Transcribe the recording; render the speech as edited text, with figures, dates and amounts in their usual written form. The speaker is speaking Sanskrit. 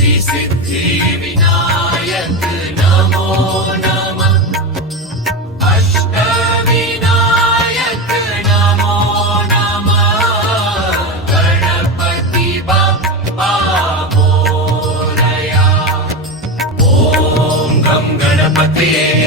सिद्धिविनायक नमो नमः। अष्टविनायक नमो नमः। गणपति बप्पा मोरया। ॐ गं गणपते